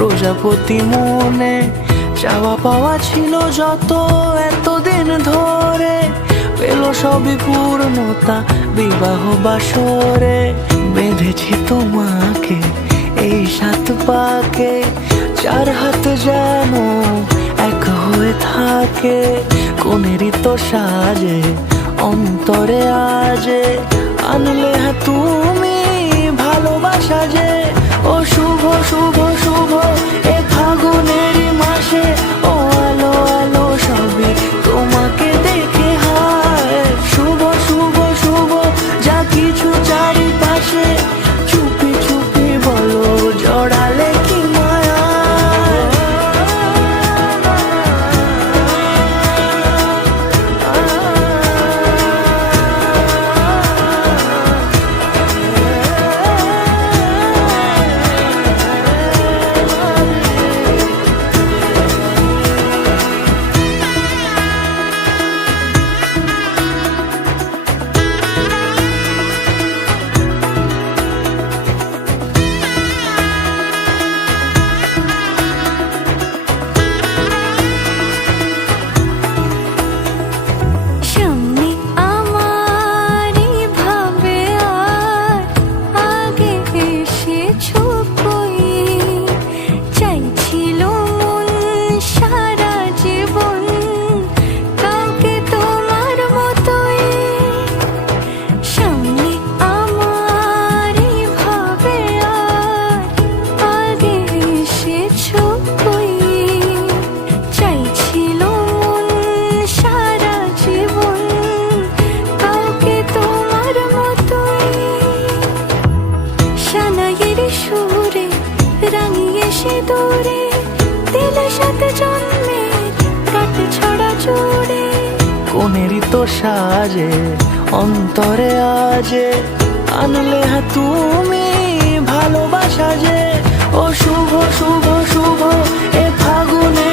প্রজাপতি মনে চাওয়া পাওয়া ছিল যত এতদিন ধরে, পেল সবই পূর্ণতা বিবাহ বাসরে। বেঁধেছি তোমাকে এই 7 পাকে, 4 হাত যেন এক হয়ে থাকে। কোনেরই তো সাজে অন্তরে আজে, আনলে হ্যাঁ তুমি ভালোবাসা যে। ও শুভ শুভ শুভ এ ফাগুনেরই মাসে, ও আলো আলো সবই তোমাকে দেখে হায়। শুভ শুভ শুভ যা কিছু চারিপাশে, চুপি চুপি বলো জড়ালে কি মায়া। কোনেরই তো সাজে অন্তরে আজে, আনলে হ্যাঁ তুমি ভালোবাসা যে। ও শুভ শুভ শুভ এ ফাগুনে